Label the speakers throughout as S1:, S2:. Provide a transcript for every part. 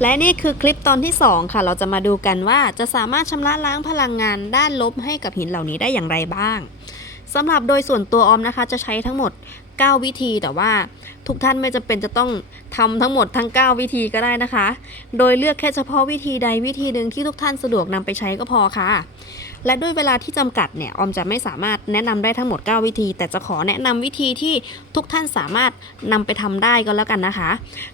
S1: และนี่คือคลิปตอนที่ 2 ค่ะ เราจะมาดูกันว่าจะสามารถชำระล้างพลังงานด้านลบให้กับหินเหล่านี้ได้อย่างไรบ้าง สำหรับโดยส่วนตัวออมนะคะ จะใช้ทั้งหมด 9 วิธีแต่ว่าทุกท่านไม่จำเป็นจะต้องทำทั้งหมดทั้ง 9 วิธีก็ได้นะคะ โดยเลือกแค่เฉพาะวิธีใดวิธีหนึ่งที่ทุกท่านสะดวกนำไปใช้ก็พอค่ะ และด้วยเวลาที่จำกัดเนี่ยออมจะไม่สามารถแนะนำได้ทั้งหมด 9 วิธี แต่จะขอแนะนำวิธีที่ทุกท่านสามารถนำไปทำได้ก็แล้วกันนะคะ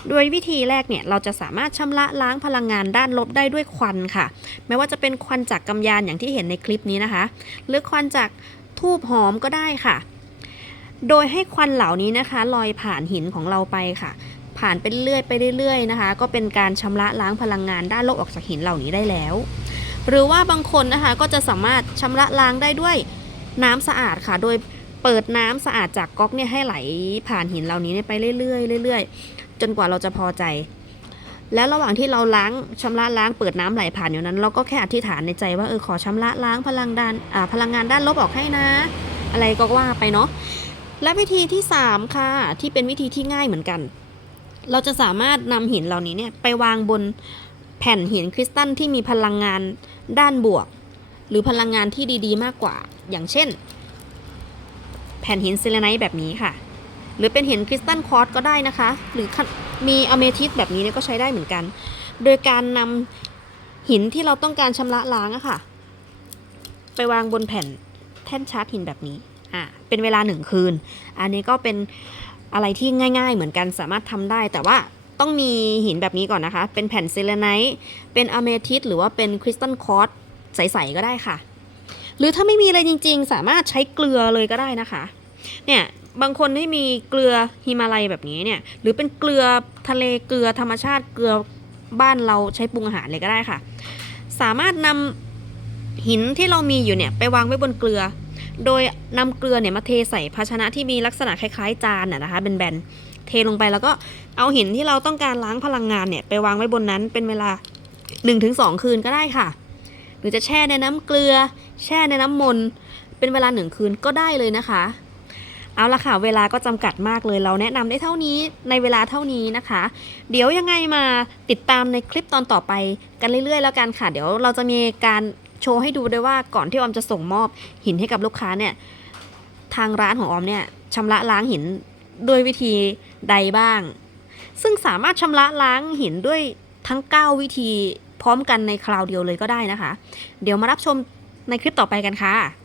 S1: โดยวิธีแรกเนี่ยเราจะสามารถชำระล้างพลังงานด้านลบได้ด้วยควันค่ะ ไม่ว่าจะเป็นควันจากกำยานอย่างที่เห็นในคลิปนี้นะคะ หรือควันจาก ทูบหอมก็ได้ค่ะ โดยให้ควันเหล่านี้นะคะลอยผ่านหินของเราไปค่ะ ผ่านไปเรื่อยไปเรื่อยๆนะคะ ก็เป็นการชำระล้างพลังงานด้านลบออกจากหินเหล่านี้ได้แล้ว หรือว่าบางคนนะคะก็จะสามารถชำระล้างได้ด้วยน้ำสะอาดค่ะ โดยเปิดน้ำสะอาดจากก๊อกเนี่ยให้ไหลผ่านหินเหล่านี้เนี่ยไปเรื่อยๆเรื่อยๆ จนกว่าเราจะพอใจ แล้วระหว่างที่เราล้างชำระล้างเปิดน้ำไหลผ่านอยู่นั้น เราก็แค่อธิษฐานในใจว่าเออขอชำระล้างพลังด้านอ่าพลังงานด้านลบออกให้นะ อะไรก็ว่าไปเนาะและวิธีที่ 3 ค่ะ ที่เป็นวิธีที่ง่ายเหมือนกัน เราจะสามารถนำหินเหล่านี้เนี่ยไปวางบนแผ่นหินคริสตัลที่มีพลังงานด้านบวก หรือพลังงานที่ดีๆ มากกว่า อย่างเช่น แผ่นหินเซเลไนต์แบบนี้ค่ะ หรือเป็นหินคริสตัลคอตซ์ก็ได้นะคะ หรือ มีอเมทิสแบบนี้เนี่ยก็ใช้ได้เหมือนกัน โดยการนำหินที่เราต้องการชำระล้างอะค่ะ ไปวางบนแผ่นแท่นชาร์จหินแบบนี้อ่าเป็นเวลาหนึ่งคืน อันนี้ก็เป็นอะไรที่ง่ายๆเหมือนกันสามารถทำได้แต่ว่าต้องมีหินแบบนี้ก่อนนะคะ เป็นแผ่นเซเลไนต์ เป็นอะเมทิสหรือว่าเป็นคริสตัลคอตซ์ใสๆก็ได้ค่ะ หรือถ้าไม่มีอะไรจริงๆ สามารถใช้เกลือเลยก็ได้นะคะ เนี่ย บางคนที่มีเกลือฮิมาลัยแบบนี้เนี่ย หรือเป็นเกลือทะเลเกลือธรรมชาติเกลือบ้านเราใช้ปรุงอาหารเลยก็ได้ค่ะ สามารถนำหินที่เรามีอยู่เนี่ยไปวางไว้บนเกลือ โดยนำเกลือเนี่ยมาเทใส่ภาชนะที่มีลักษณะคล้ายๆจานน่ะนะคะเป็นแบนๆเทลงไปแล้วก็เอาหินที่เราต้องการล้างพลังงานเนี่ยไปวางไว้บนนั้นเป็นเวลา 1-2 คืนก็ได้ค่ะ หรือจะแช่ในน้ำเกลือ แช่ในน้ำมนต์เป็นเวลาหนึ่งคืนก็ได้เลยนะคะ เอาละค่ะ เวลาก็จำกัดมากเลย เราแนะนำได้เท่านี้ในเวลาเท่านี้นะคะ เดี๋ยวยังไงมาติดตามในคลิปตอนต่อไปกันเรื่อยๆ แล้วกันค่ะ เดี๋ยวเราจะมีการโชว์ให้ดูด้วยว่าก่อนที่ออมจะส่งมอบหินให้กับลูกค้าเนี่ยทางร้านของออมเนี่ยชำระล้างหินด้วยวิธีใดบ้าง ซึ่งสามารถชำระล้างหินด้วยทั้ง 9 วิธีพร้อมกันในคราวเดียวเลยก็ได้นะคะ เดี๋ยวมารับชมในคลิปต่อไปกันค่ะ